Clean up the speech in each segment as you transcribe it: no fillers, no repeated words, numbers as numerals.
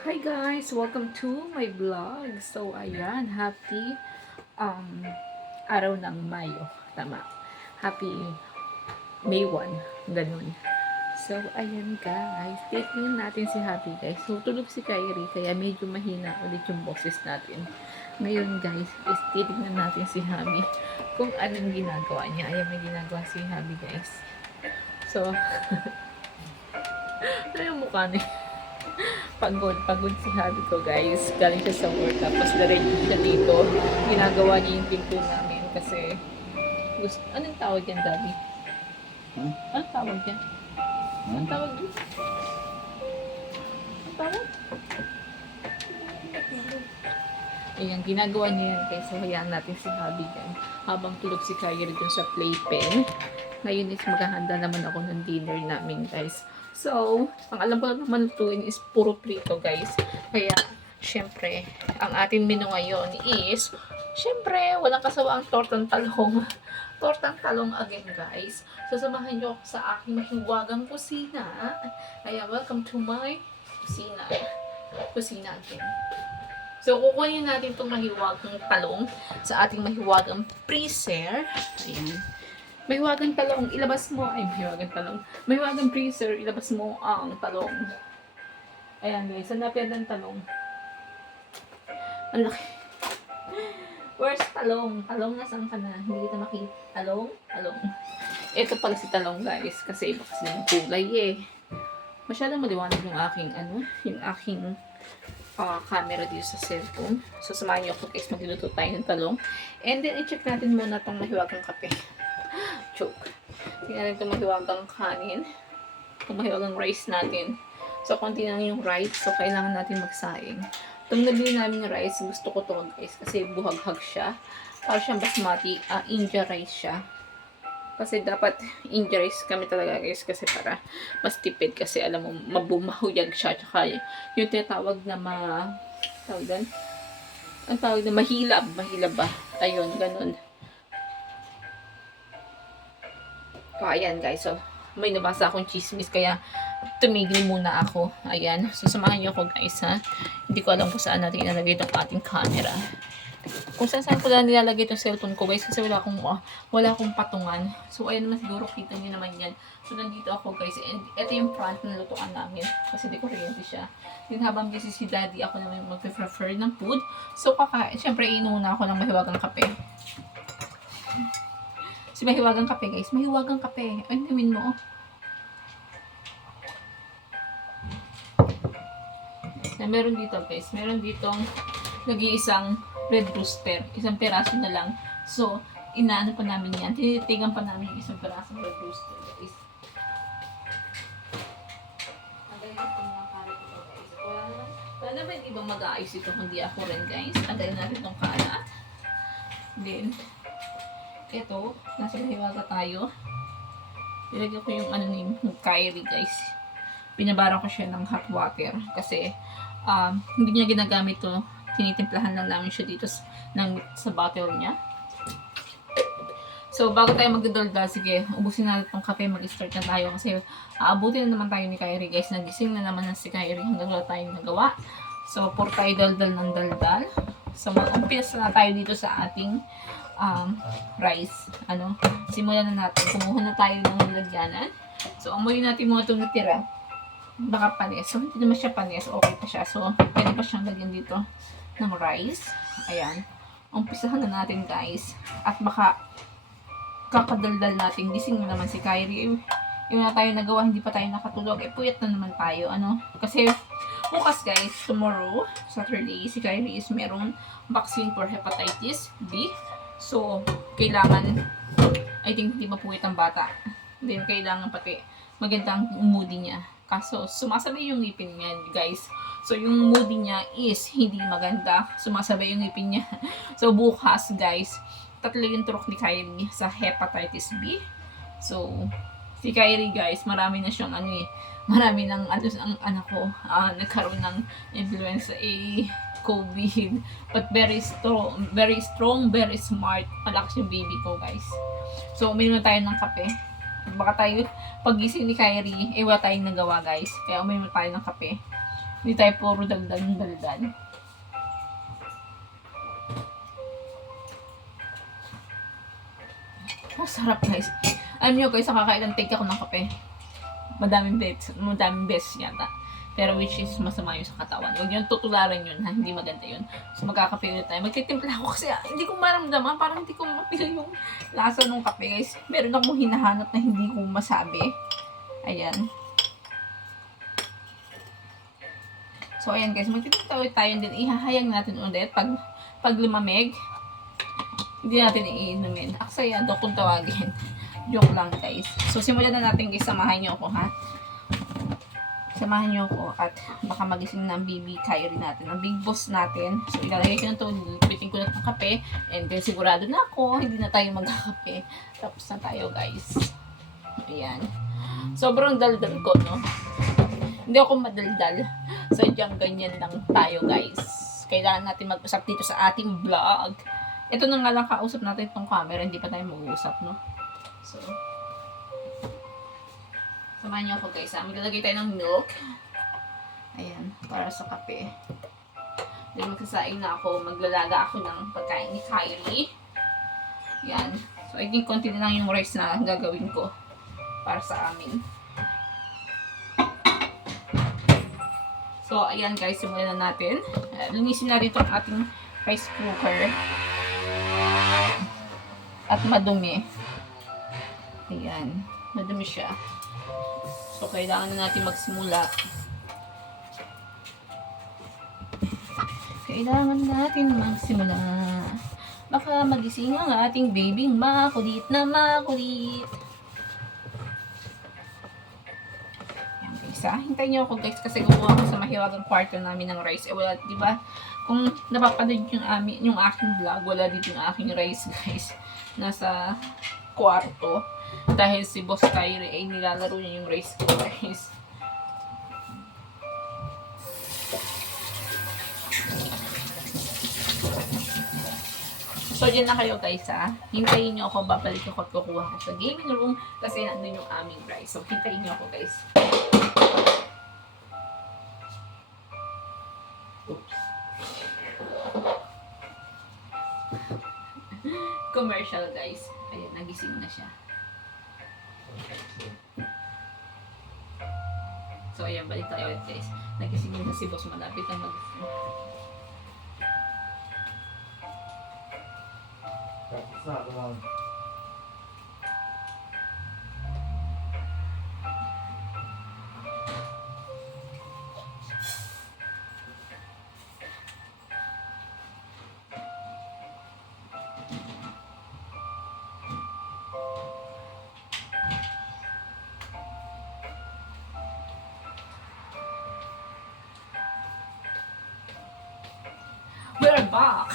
Hi guys! Welcome to my vlog. So, ayan, happy araw ng Mayo. Tama. Happy May 1. Ganun. So, ayan guys. Tignan natin si Happy guys. So, tulog si Kyrie kaya medyo mahina ulit yung boses natin. Ngayon guys, is titignan natin si Happy kung anong ginagawa niya. Ayan, may ginagawa si Happy guys. So, ano yung mukha niya? Pagod si hubby ko guys. Galing siya sa work. Tapos diretso siya dito. Ginagawa niya yung pinto namin kasi anong tawag yan, Daddy? Anong tawag yan? Anong tawag yan? Anong tawag? Ayan, ginagawa niya yan guys. So, hayaan natin si hubby yan. Habang tulog si Kyrie dun sa playpen. Ngayon is maghahanda naman ako ng dinner namin guys. So, ang alam ko naman lutuin is puro prito guys. Kaya, syempre, ang ating menu ngayon is, syempre, walang kasawaang tortang talong. Tortang talong again guys. So, samahan nyo ako sa aking mahiwagang kusina. Kaya, welcome to my kusina. Kusina again. So, kukunin natin itong mahiwagang talong sa ating mahiwagang freezer. Ayan. Mahiwagang talong, ilabas mo. Ay, mahiwagang talong. Mahiwagang freezer, ilabas mo ang talong. Ayan guys, hanapin ng talong. Ang laki. Where's talong? Talong, nasaan ka na? Hindi kita makita. Talong? Talong. Ito pala si talong guys, kasi iba kasi yung kulay eh. Masyadong maliwanag yung aking, yung aking camera dito sa cellphone. So, samahan niyo ako guys, magluluto tayo ng talong. And then, i-check natin muna itong mahiwagang kape. Choke. Tingnan natin itong mahiwagang kanin. Itong mahiwagang rice natin. So, konti lang yung rice. So, kailangan natin magsaing. Itong nabili namin yung rice, gusto ko ito guys. Kasi buhaghag siya. Para siyang basmati. India rice siya. Kasi dapat India rice kami talaga guys. Kasi para mas tipid. Kasi alam mo, mabumahuyag siya. Tsaka yung tinatawag na ang tawag na mahilab. Mahilab ba? Ayun, ganun. So, ayan guys. So, may nabasa akong chismis kaya tumigil muna ako. Ayan. So, samahan niyo ako guys ha. Hindi ko alam kung saan natin ilalagay itong ating camera. Kung saan ko lang nilalagay itong cellphone ko guys kasi wala akong patungan. So, ayan naman siguro kita niyo naman yan. So, nandito ako guys. And ito yung front ng lutuan namin. Kasi di kuryente siya. Then habang kasi si daddy ako naman mag-prefer ng food. So, syempre inuuna ako ng mahiwagang kape. Si mahiwagang kape guys. Mahiwagang kape. Ay, namin mo. Na meron dito guys. Meron ditong nag-iisang red rooster. Isang peraso na lang. So, inaano pa namin yan. Tinitigan pa namin yung isang peraso red rooster guys. Ang ganyan po mga karat ito guys. Wala naman ibang mag-aayos ito kundi ako rin guys. Tagayin natin itong karat. Then, ito, nasa mahiwaga tayo. Ilagyan ko yung ni Kyrie guys. Binabara ko siya ng hot water kasi hindi niya ginagamit to. Tinitimplahan lang namin siya dito sa bottle niya. So, bago tayo magdadaldal, sige, ubusin natin itong kape, mag-start na tayo kasi aabutin na naman tayo ni Kyrie guys. Nagising na naman si Kyrie hanggang wala tayong nagawa. So, puro tayo daldal ng daldal. So, mag-umpisa na tayo dito sa ating rice. Simulan na natin. Kumuha na tayo ng lagyanan. So, amoy natin mga itong natira. Baka panis. So, hindi naman siya panis. Okay pa siya. So, pwede pa siyang lagyan dito ng rice. Ayan. Umpisahan na natin guys. At baka kakadaldal natin. Gising na naman si Kyrie. Yung na tayo nagawa, hindi pa tayo nakatulog. Puyat na naman tayo. Kasi bukas guys, tomorrow, Saturday, si Kyrie is merong vaccine for hepatitis B. So, kailangan, I think, hindi mapuyat ang bata. Then, kailangan pati magandang moody niya. Kaso, sumasabay yung ngipin niya, guys. So, yung moody niya is hindi maganda. Sumasabay yung ngipin niya. So, bukas, guys, 3 yung turok ni Kyrie sa hepatitis B. So, si Kyrie, guys, marami na siyang marami ng ang anak ko nagkaroon ng influenza COVID, but very strong, very smart. Malakas yung baby ko guys. So uminom na tayo ng kape. Baka tayo pagising ni Kyrie wala tayong nagawa guys, kaya uminom tayo ng kape. Hindi tayo puro daldal. Masarap guys. Alam nyo guys, nakakailang take ako ng kape. Madaming beses yata. Pero which is masama yun sa katawan. Huwag yun tutularan yun ha, hindi maganda yun. So magkakape ulit tayo. Magtitimpla ako kasi hindi ko maramdaman, parang hindi ko mapil yung lasa ng kape guys. Meron akong hinahanap na hindi ko masabi. Ayan. So ayan guys, magtitimpla ulit tayo din. Ihahayang natin ulit pag lumamig. Hindi natin iinumin. Aksaya daw kung tawagin. Joke lang guys. So simulan na natin guys, samahan nyo ako ha. Samahan nyo ako at baka magising na ang baby Kyrie natin, ang big boss natin. So ilalagay ko na ito, lipitin ko na itong kape. And then sigurado na ako, hindi na tayo magkakape. Tapos na tayo guys. Ayan. Sobrang daldal ko, no? Hindi ako madaldal. Sadyang ganyan lang tayo guys. Kailangan natin mag-usap dito sa ating vlog. Ito na nga lang kausap natin itong camera, hindi pa tayo mag-uusap, no? So, samahan niyo ako guys. Maglalagay tayo ng milk. Ayan, para sa kape. Then magsasaing na ako. Maglalaga ako ng pagkain ni Kyrie. Ayan. So, I think konti na lang yung rice na gagawin ko para sa amin. So, ayan guys, simulan na natin. Linisin natin itong ating rice cooker. At madumi. Ayan. Madumi siya. So, kailangan na natin magsimula. Baka magising ang ating babyng makulit na makulit. Ayan guys ha. Hintayin niyo ako guys kasi kukuha ko sa mahiwagang kwarto namin ng rice. Wala, di ba? Kung napapanood yung aking vlog, wala dito yung aking rice guys. Nasa kwarto. Dahil si Boss Kyrie ay nilalaro niya yung rice ko guys. So, dyan na kayo guys ha. Hintayin nyo ako, babalik ako at kukuha ko sa gaming room kasi nandun yung aming rice. So, hintayin nyo ako guys. Oops. Commercial guys. Ayan, nagising na siya. So ayan, balik tayo ulit guys. Nagising na si boss, malapit na magising. Tapos na naman. We are back!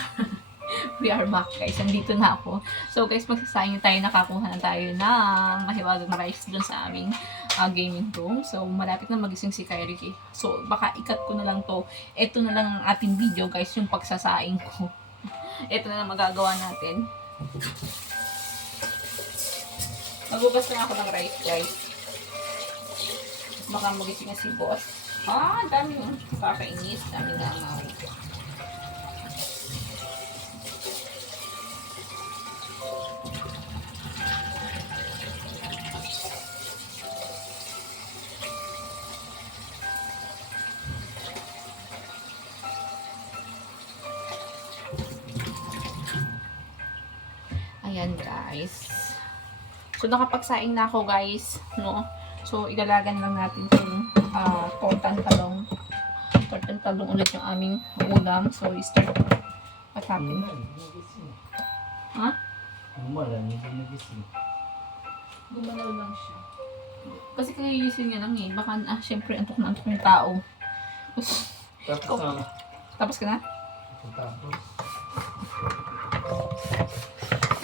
We are back guys. Nandito na ako. So guys, magsasayang tayo. Nakakuha na tayo ng mahiwagang rice dun sa aming gaming room. So malapit na magising si Kyrie. So baka ikat ko na lang to. Ito na lang ang ating video guys, yung pagsasaing ko. Ito na lang magagawa natin. Magugas na ako ng rice guys. Baka magising na si boss. Dami yung kakainis. Dami na amaw. Ayan guys. So nakapagsaing na ako guys, no? So ilalagan lang natin yung tortang talong. Tortang talong ulit yung aming ulam. So start what happened? Ha? Hindi nagising. Gumalaw lang siya. Kasi kagigising niya lang eh. Baka syempre antok na antok yung tao. Tapos na. Tapos ka na? Tapos.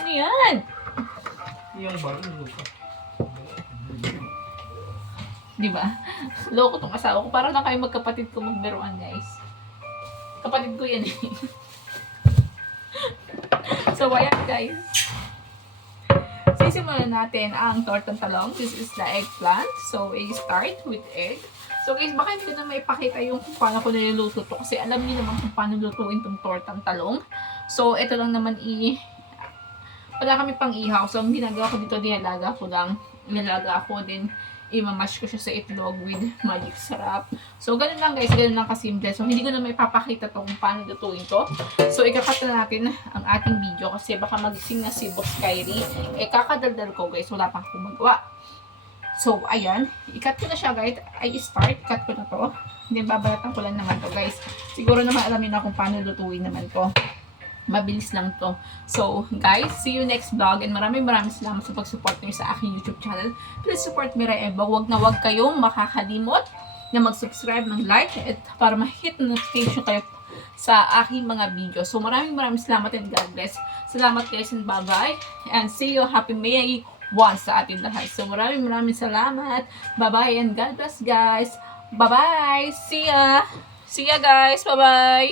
Ano yan? Yung bagong lupa. Diba? Loko tong asawa ko. Parang na kayo magkapatid ko magbiruan guys. Kapatid ko yan eh. So ayan guys. Sisimulan natin ang tortang talong. This is the eggplant. So I start with egg. So guys, baka hindi ko na maipakita yung kung paano ko niluluto to. Kasi alam niyo naman kung paano lutuin tong tortang talong. So, ito lang naman wala kami pang ihaw. So, ang ginagawa ko dito, nilaga ko din, imamash ko siya sa itlog with magic sarap. So, ganun lang guys, ganun lang kasimple. So, hindi ko na may papakita to kung paano lutuin to. So, ikakat na natin ang ating video kasi baka magising na si Boss Kyrie. Kakadaldal ko guys, wala pang kumagawa. So, ayan, ikat ko na siya guys. Cut ko na to. Then, babalatan ko lang naman to guys. Siguro naman alam niyo na kung paano lutuin naman to. Mabilis lang to. So, guys, see you next vlog. And maraming salamat sa pag-support niyo sa aking YouTube channel. Please support Mirai Eva. Huwag kayong makakalimot na mag-subscribe, mag-like, at para ma-hit notification kayo sa aking mga video. So, maraming salamat and God bless. Salamat guys and bye-bye. And see you. Happy May 1 sa atin lahat. So, maraming salamat. Bye-bye and God bless guys. Bye-bye. See ya. See ya guys. Bye-bye.